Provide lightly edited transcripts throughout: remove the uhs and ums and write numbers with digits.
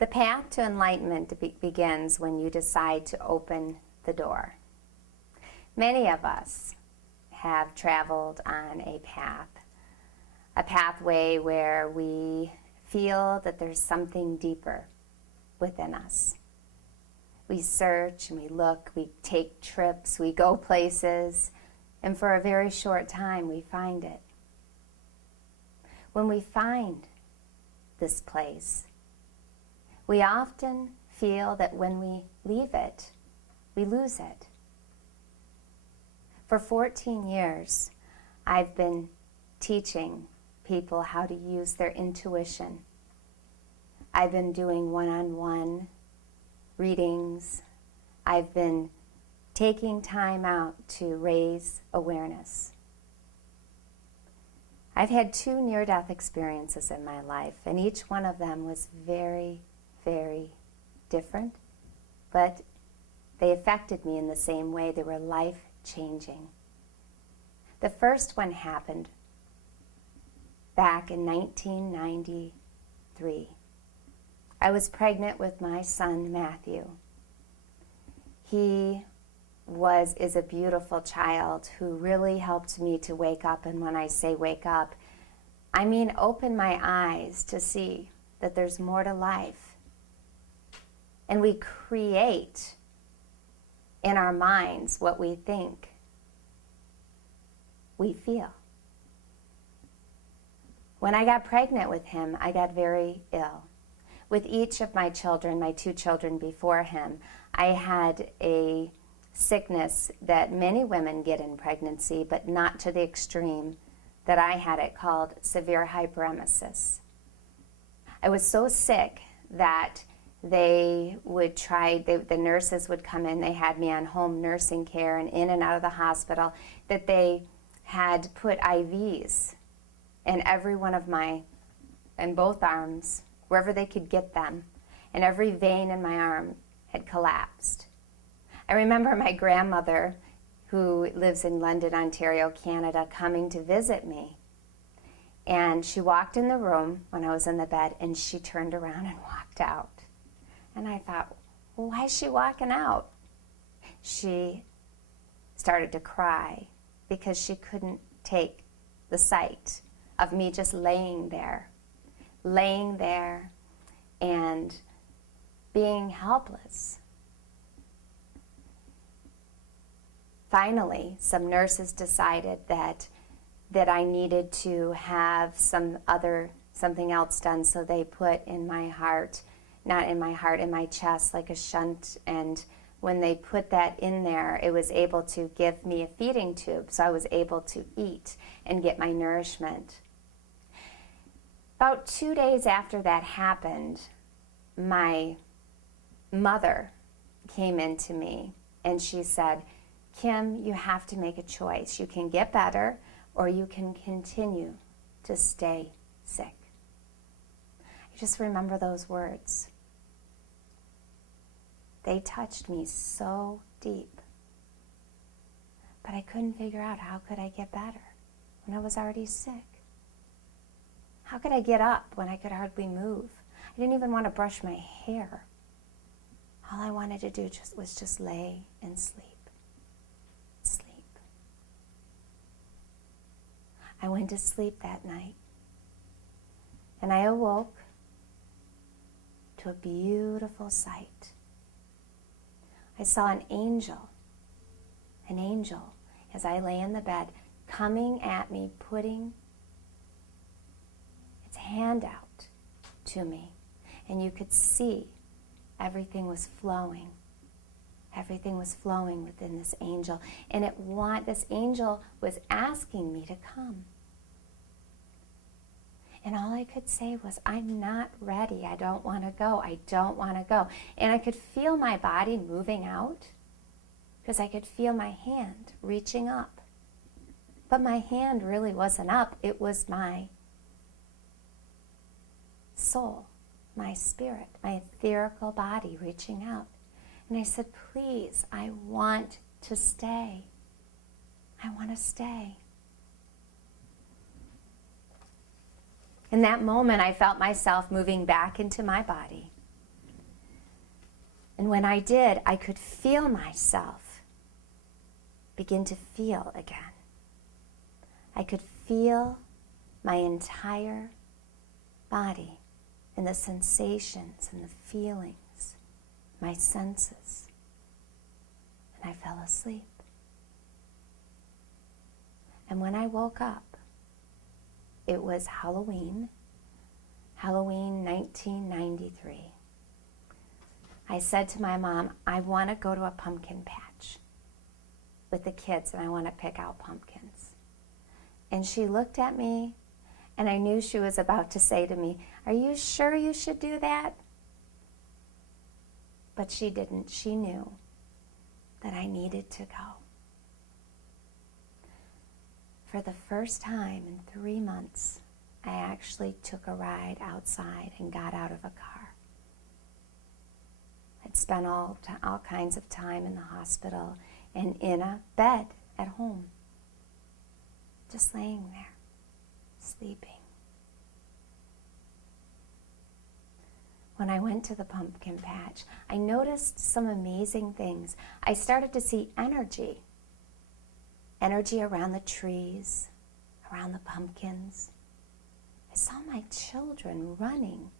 The path to enlightenment begins when you decide to open the door. Many of us have traveled on a pathway where we feel that there's something deeper within us. We search and we look, we take trips, we go places, and for a very short time we find it. When we find this place, we often feel that when we leave it, we lose it. For 14 years, I've been teaching people how to use their intuition. I've been doing one-on-one readings. I've been taking time out to raise awareness. I've had 2 near-death experiences in my life, and each one of them was very, very different, but they affected me in the same way. They were life-changing. The first one happened back in 1993. I was pregnant with my son, Matthew. He is a beautiful child who really helped me to wake up. And when I say wake up, I mean open my eyes to see that there's more to life. And we create in our minds what we think we feel. When I got pregnant with him, I got very ill. With each of my children, my 2 children before him, I had a sickness that many women get in pregnancy, but not to the extreme that I had it, called severe hyperemesis. I was so sick that the nurses would come in, they had me on home nursing care and in and out of the hospital, that they had put IVs in every one of in both arms, wherever they could get them, and every vein in my arm had collapsed. I remember my grandmother, who lives in London, Ontario, Canada, coming to visit me. And she walked in the room when I was in the bed, and she turned around and walked out. And I thought, well, why is she walking out? She started to cry because she couldn't take the sight of me just laying there and being helpless. Finally, some nurses decided that I needed to have something else done, so they put in my heart, not in my heart, in my chest, like a shunt, and when they put that in there, it was able to give me a feeding tube, so I was able to eat and get my nourishment. About 2 days after that happened, my mother came into me and she said, Kim, you have to make a choice. You can get better or you can continue to stay sick. I just remember those words. They touched me so deep. But I couldn't figure out, how could I get better when I was already sick? How could I get up when I could hardly move? I didn't even want to brush my hair. All I wanted to do was just lay and sleep. I went to sleep that night, and I awoke to a beautiful sight. I saw an angel, as I lay in the bed, coming at me, putting its hand out to me, and you could see everything was flowing. Everything was flowing within this angel, and this angel was asking me to come. And all I could say was, I'm not ready. I don't want to go. I don't want to go. And I could feel my body moving out because I could feel my hand reaching up. But my hand really wasn't up. It was my soul, my spirit, my etherical body reaching out. And I said, please, I want to stay. I want to stay. In that moment, I felt myself moving back into my body. And when I did, I could feel myself begin to feel again. I could feel my entire body and the sensations and the feelings, my senses. And I fell asleep. And when I woke up, it was Halloween 1993. I said to my mom, I want to go to a pumpkin patch with the kids and I want to pick out pumpkins. And she looked at me and I knew she was about to say to me, are you sure you should do that? But she didn't. She knew that I needed to go. For the first time in 3 months, I actually took a ride outside and got out of a car. I'd spent all kinds of time in the hospital and in a bed at home, just laying there, sleeping. When I went to the pumpkin patch, I noticed some amazing things. I started to see energy around the trees, around the pumpkins. I saw my children running,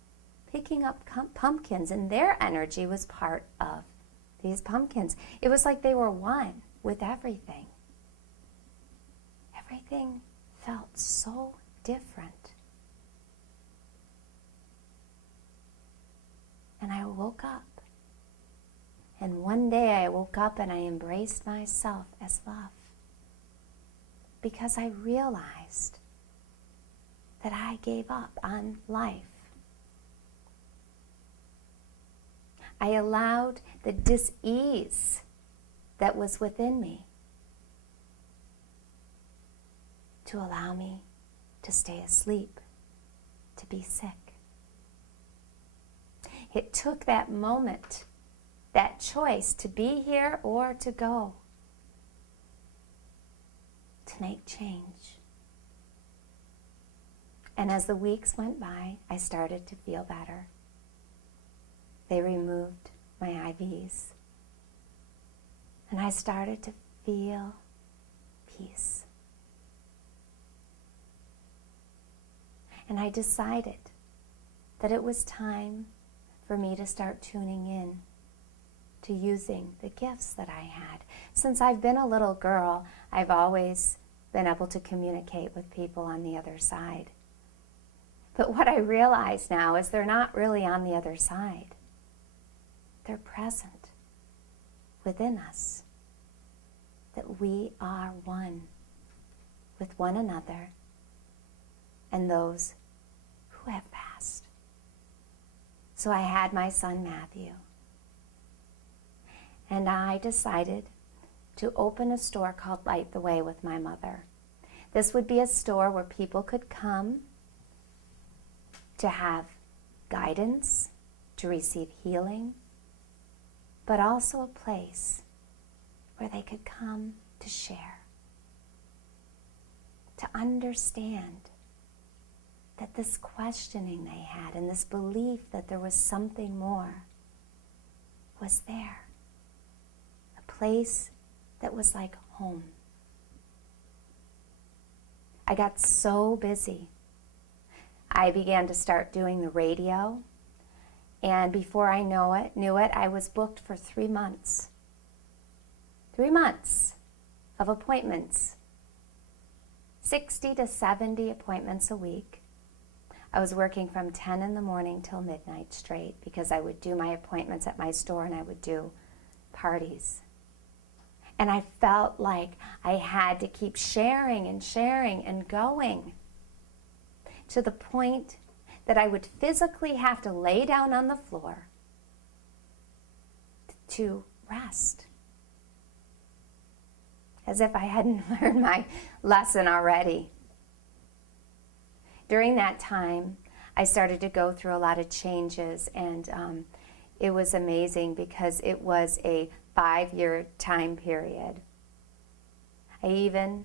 picking up pumpkins, and their energy was part of these pumpkins. It was like they were one with everything. Everything felt so different. And I woke up. And one day I woke up and I embraced myself as love. Because I realized that I gave up on life. I allowed the dis-ease that was within me to allow me to stay asleep, to be sick. It took that moment, that choice to be here or to go, to make change. And as the weeks went by, I started to feel better. They removed my IVs. And I started to feel peace. And I decided that it was time for me to start tuning in to using the gifts that I had. Since I've been a little girl, I've always been able to communicate with people on the other side. But what I realize now is they're not really on the other side. They're present within us. That we are one with one another and those who have passed. So I had my son Matthew. And I decided to open a store called Light the Way with my mother. This would be a store where people could come to have guidance, to receive healing, but also a place where they could come to share, to understand that this questioning they had and this belief that there was something more was there. A place that was like home. I got so busy. I began to start doing the radio, and before I knew it, I was booked for 3 months. 3 months of appointments. 60 to 70 appointments a week. I was working from 10 in the morning till midnight straight because I would do my appointments at my store and I would do parties. And I felt like I had to keep sharing and going to the point that I would physically have to lay down on the floor to rest. As if I hadn't learned my lesson already. During that time, I started to go through a lot of changes, and it was amazing because it was a 5-year time period. I even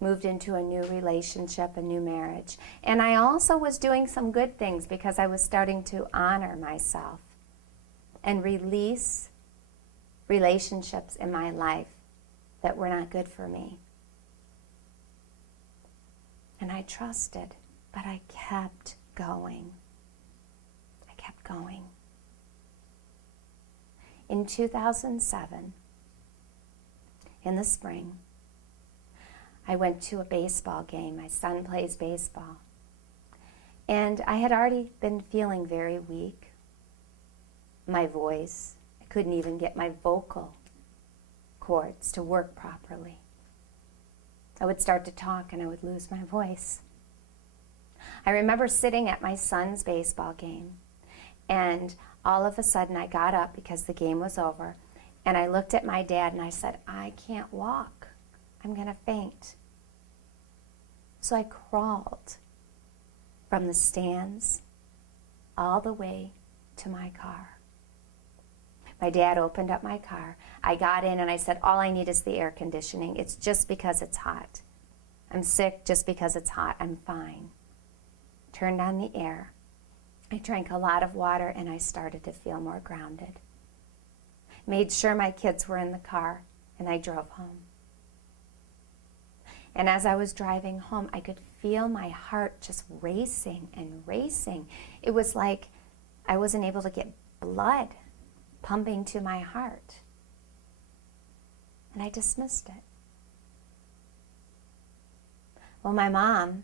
moved into a new relationship, a new marriage. And I also was doing some good things because I was starting to honor myself. and release relationships in my life that were not good for me. And I trusted, but I kept going. I kept going. In 2007, in the spring, I went to a baseball game. My son plays baseball. And I had already been feeling very weak. My voice, I couldn't even get my vocal cords to work properly. I would start to talk and I would lose my voice. I remember sitting at my son's baseball game, and all of a sudden I got up because the game was over, and I looked at my dad and I said, I can't walk. I'm going to faint. So I crawled from the stands all the way to my car. My dad opened up my car. I got in and I said, all I need is the air conditioning. It's just because it's hot. I'm sick just because it's hot. I'm fine. Turned on the air. I drank a lot of water and I started to feel more grounded. Made sure my kids were in the car and I drove home. And as I was driving home, I could feel my heart just racing and racing. It was like I wasn't able to get blood pumping to my heart. And I dismissed it. Well, my mom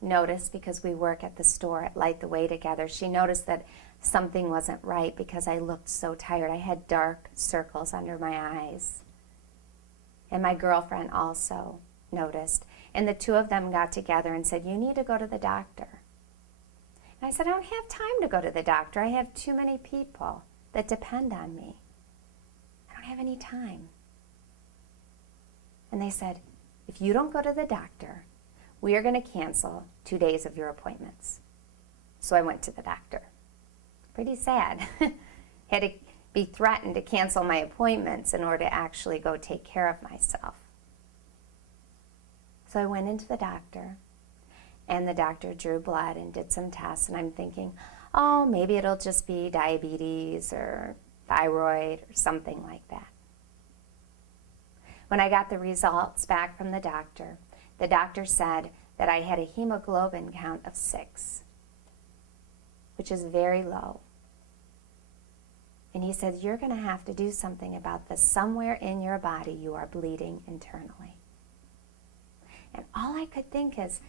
noticed, because we work at the store at Lite together, she noticed that something wasn't right because I looked so tired. I had dark circles under my eyes. And my girlfriend also noticed. And the two of them got together and said, you need to go to the doctor. And I said, I don't have time to go to the doctor. I have too many people that depend on me. I don't have any time. And they said, if you don't go to the doctor, we are going to cancel 2 days of your appointments. So I went to the doctor. Pretty sad. Had to be threatened to cancel my appointments in order to actually go take care of myself. So I went into the doctor, and the doctor drew blood and did some tests, and I'm thinking, oh, maybe it'll just be diabetes or thyroid or something like that. When I got the results back from the doctor said that I had a hemoglobin count of 6, which is very low. And he said, you're going to have to do something about this. Somewhere in your body you are bleeding internally. And all I could think is,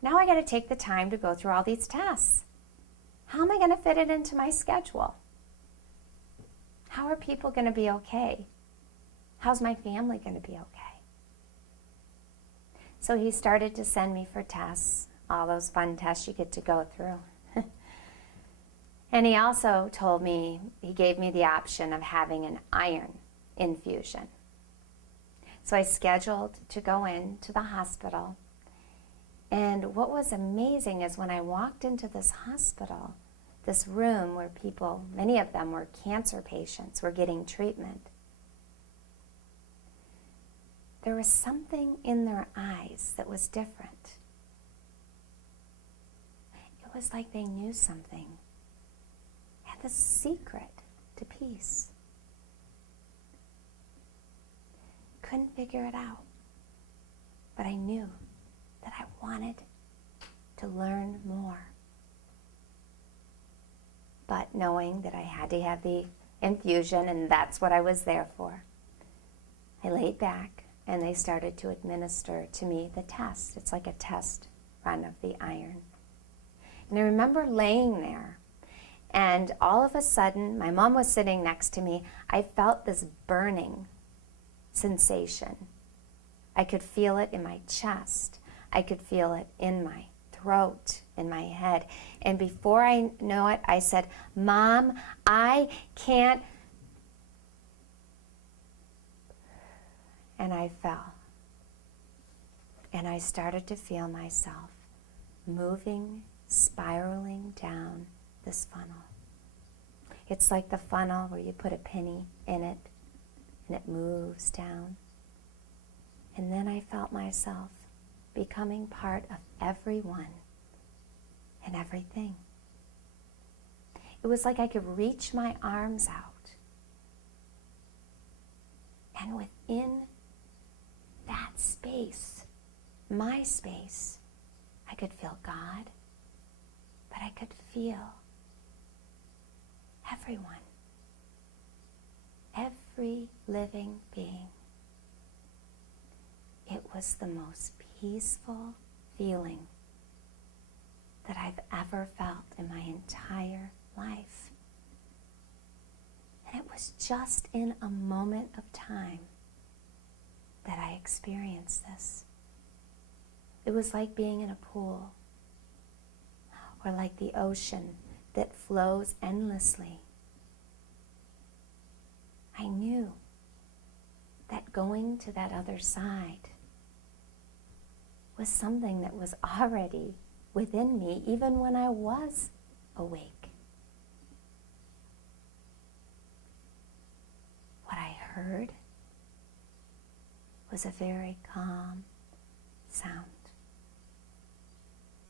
now I got to take the time to go through all these tests. How am I going to fit it into my schedule? How are people going to be okay? How's my family going to be okay? So he started to send me for tests, all those fun tests you get to go through. And he also told me, he gave me the option of having an iron infusion. So I scheduled to go into the hospital. And what was amazing is when I walked into this hospital, this room where people, many of them were cancer patients, were getting treatment, there was something in their eyes that was different. It was like they knew something, had the secret to peace. Couldn't figure it out, but I knew that I wanted to learn more. But knowing that I had to have the infusion, and that's what I was there for, I laid back and they started to administer to me the test. It's like a test run of the iron. And I remember laying there, and all of a sudden, my mom was sitting next to me. I felt this burning sensation. I could feel it in my chest. I could feel it in my throat, in my head. And before I know it, I said, Mom, I can't. And I fell. And I started to feel myself moving, spiraling down this funnel. It's like the funnel where you put a penny in it and it moves down. And then I felt myself becoming part of everyone and everything. It was like I could reach my arms out. And within that space, my space, I could feel God, but I could feel everyone, every living being. It was the most peaceful feeling that I've ever felt in my entire life. And it was just in a moment of time that I experienced this. It was like being in a pool, or like the ocean that flows endlessly. I knew that going to that other side was something that was already within me, even when I was awake. What I heard was a very calm sound.